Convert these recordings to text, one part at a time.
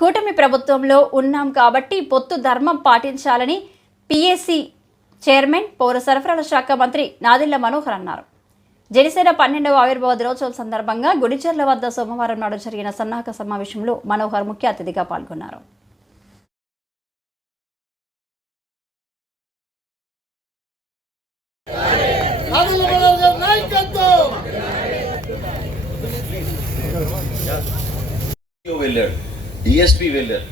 కూటమి ప్రభుత్వంలో ఉన్నాం కాబట్టి పొత్తు ధర్మం పాటించాలని పిఎస్సి చైర్మన్ పౌర సరఫరాల శాఖ మంత్రి నాదిళ్ళ మనోహర్ అన్నారు. జనసేన పన్నెండవ ఆవిర్భావ దినోత్సవం సందర్భంగా గుడిచెర్ల వద్ద సోమవారం నాడు జరిగిన సన్నాహక సమావేశంలో మనోహర్ ముఖ్య అతిథిగా పాల్గొన్నారు. వెళ్ళాడు. డిఎస్పి వెళ్ళారు.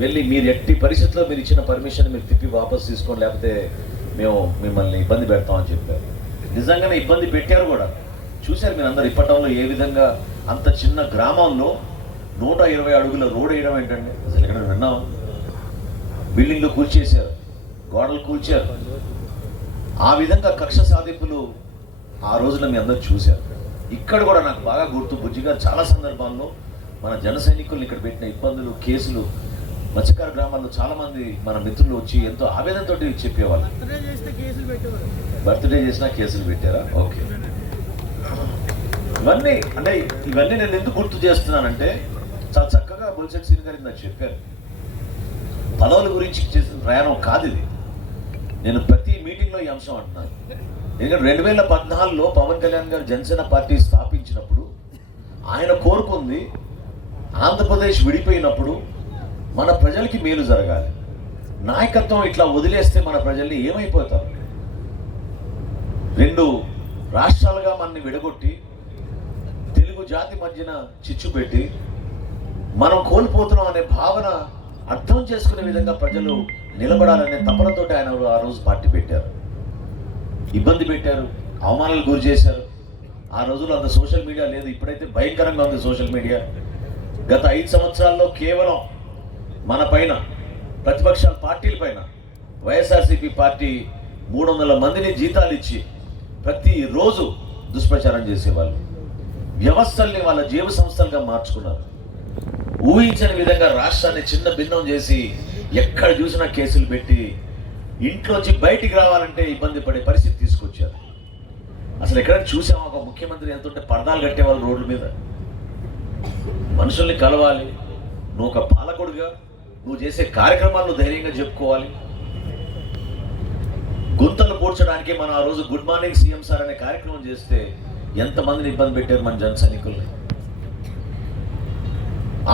వెళ్ళి మీరు ఎట్టి పరిస్థితుల్లో మీరు ఇచ్చిన పర్మిషన్ మీరు తిప్పి వాపస్ తీసుకోండి లేకపోతే మేము మిమ్మల్ని ఇబ్బంది పెడతామని చెప్పారు. నిజంగానే ఇబ్బంది పెట్టారు కూడా. చూశారు మీరు అందరు ఇప్పటంలో ఏ విధంగా అంత చిన్న గ్రామంలో నూట ఇరవై అడుగుల రోడ్ వేయడం ఏంటండి? అసలు ఇక్కడ విన్నాం? బిల్డింగ్లు కూల్చేశారు గోడలు కూల్చారు. ఆ విధంగా కక్ష సాధింపులు ఆ రోజున మీ అందరు చూశారు. ఇక్కడ కూడా నాకు బాగా గుర్తు బుజ్జిగా చాలా సందర్భాల్లో మన జన సైనికులను ఇక్కడ పెట్టిన ఇబ్బందులు కేసులు మత్స్యకార గ్రామాల్లో చాలామంది మన మిత్రులు వచ్చి ఎంతో ఆవేదనతో చెప్పేవాళ్ళు. బర్త్డే కేసులు బర్త్డే చేసినా కేసులు పెట్టారా? ఓకే. ఇవన్నీ అంటే ఇవన్నీ నేను ఎందుకు గుర్తు చేస్తున్నానంటే చాలా చక్కగా బొలిశెట్టి సీన్ గారు నాకు చెప్పారు. పదవుల గురించి చేసిన ప్రయాణం కాదు ఇది. నేను ప్రతి మీటింగ్లో ఈ అంశం అంటున్నాను. ఎందుకంటే రెండు వేల పద్నాలుగులో పవన్ కళ్యాణ్ గారు జనసేన పార్టీ స్థాపించినప్పుడు ఆయన కోరుకుంది ఆంధ్రప్రదేశ్ విడిపోయినప్పుడు మన ప్రజలకి మేలు జరగాలి. నాయకత్వం ఇట్లా వదిలేస్తే మన ప్రజల్ని ఏమైపోతారు? రెండు రాష్ట్రాలుగా మనని విడగొట్టి తెలుగు జాతి మధ్యన చిచ్చు పెట్టి మనం కోల్పోతున్నాం అనే భావన అర్థం చేసుకునే విధంగా ప్రజలు నిలబడాలనే తపనతో ఆయన ఆ రోజు పార్టీ పెట్టారు. ఇబ్బంది పెట్టారు అవమానాలు గురి చేశారు. ఆ రోజుల్లో అంత సోషల్ మీడియా లేదు ఇప్పుడైతే భయంకరంగా ఉంది సోషల్ మీడియా. గత ఐదు సంవత్సరాల్లో కేవలం మన పైన ప్రతిపక్షాల పార్టీల పైన వైఎస్ఆర్సీపీ పార్టీ మూడు వందల మందిని జీతాలు ఇచ్చి ప్రతిరోజు దుష్ప్రచారం చేసేవాళ్ళు. వ్యవస్థల్ని వాళ్ళ జీవ సంస్థలుగా మార్చుకున్నారు. ఊహించని విధంగా రాష్ట్రాన్ని చిన్న భిన్నం చేసి ఎక్కడ చూసినా కేసులు పెట్టి ఇంట్లోంచి బయటికి రావాలంటే ఇబ్బంది పడే పరిస్థితి తీసుకొచ్చారు. అసలు ఎక్కడ చూసాము? ఒక ముఖ్యమంత్రి ఎంత ఉంటే పరదాలు కట్టేవాళ్ళు రోడ్ల మీద. మనుషుల్ని కలవాలి. నువ్వు ఒక పాలకుడుగా నువ్వు చేసే కార్యక్రమాలను ధైర్యంగా చెప్పుకోవాలి. గుంతలు పూడ్చడానికి మనం ఆ రోజు గుడ్ మార్నింగ్ సీఎం సార్ అనే కార్యక్రమం చేస్తే ఎంతమందిని ఇబ్బంది పెట్టారు మన జన సైనికుల్ని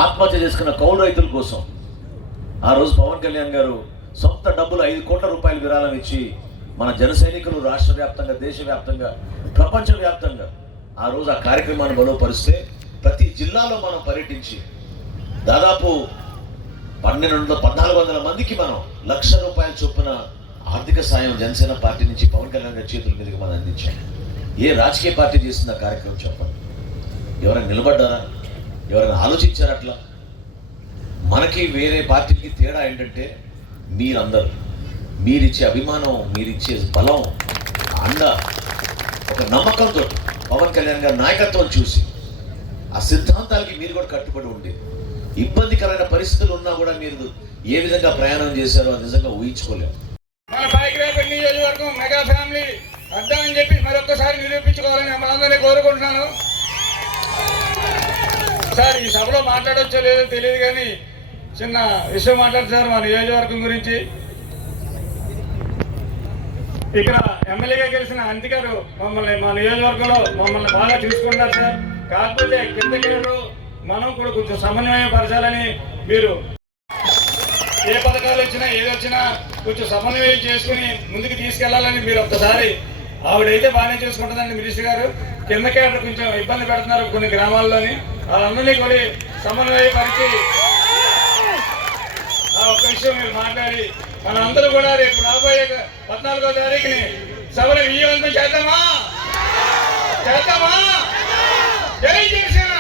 ఆత్మహత్య చేసుకున్న కౌలు రైతుల కోసం ఆ రోజు పవన్ కళ్యాణ్ గారు సొంత డబ్బులు ఐదు కోట్ల రూపాయలు విరాళం ఇచ్చి మన జన సైనికులు రాష్ట్ర వ్యాప్తంగా దేశవ్యాప్తంగా ప్రపంచ వ్యాప్తంగా ఆ రోజు ఆ కార్యక్రమాన్ని బలోపరిస్తే జిల్లాలో మనం పర్యటించి దాదాపు పన్నెండు వందల పద్నాలుగు వందల మందికి మనం లక్ష రూపాయల చొప్పున ఆర్థిక సాయం జనసేన పార్టీ నుంచి పవన్ కళ్యాణ్ గారి చేతుల మీదకి మనం అందించాం. ఏ రాజకీయ పార్టీ చేసిన కార్యక్రమం చెప్పండి. ఎవరైనా నిలబడ్డారా? ఎవరైనా ఆలోచించారా అట్లా? మనకి వేరే పార్టీలకి తేడా ఏంటంటే మీరందరూ. మీరిచ్చే అభిమానం మీరిచ్చే బలం అండ ఒక నమ్మకంతో పవన్ కళ్యాణ్ గారి నాయకత్వం చూసి ఆ సిద్ధాంతాలకి మీరు కూడా కట్టుబడి ఉండి ఇబ్బందికరమైన పరిస్థితులు ఉన్నా కూడా మీరు ఏ విధంగా ప్రయాణం చేశారో అది నిజంగా ఊహించుకోలేము. మన పైకి నియోజకవర్గం మెగా ఫ్యామిలీ అడ్డామని చెప్పి మరొకసారి నిరూపించుకోవాలని మనందరినీ కోరుకుంటున్నాను. సార్ ఈ సభలో మాట్లాడొచ్చో లేదో తెలియదు కానీ చిన్న విషయం మాట్లాడుతున్నారు మా నియోజకవర్గం గురించి. ఇక్కడ ఎమ్మెల్యేగా గెలిచిన అంతిగారు మమ్మల్ని మా నియోజకవర్గంలో మమ్మల్ని బాగా చూసుకుంటారు సార్. కాకపోతే కిందకి మనం కూడా కొంచెం సమన్వయం పరచాలని మీరు ఏ పథకాలు వచ్చినా ఏది వచ్చినా కొంచెం సమన్వయం చేసుకుని ముందుకు తీసుకెళ్ళాలని మీరు ఒక్కసారి ఆవిడైతే బాగానే చూసుకుంటుందండి మినిస్టర్ గారు. కింద కేటర్ కొంచెం ఇబ్బంది పెడుతున్నారు కొన్ని గ్రామాల్లోని. వాళ్ళందరినీ కూడా సమన్వయపరిచి ఆ ఒక్క విషయం మీరు మాట్లాడి మనందరూ కూడా రేపు రాబోయే పద్నాలుగో తారీఖుని సభను విజయవంతం చేద్దామా? చేద్దామా? జై జనసేన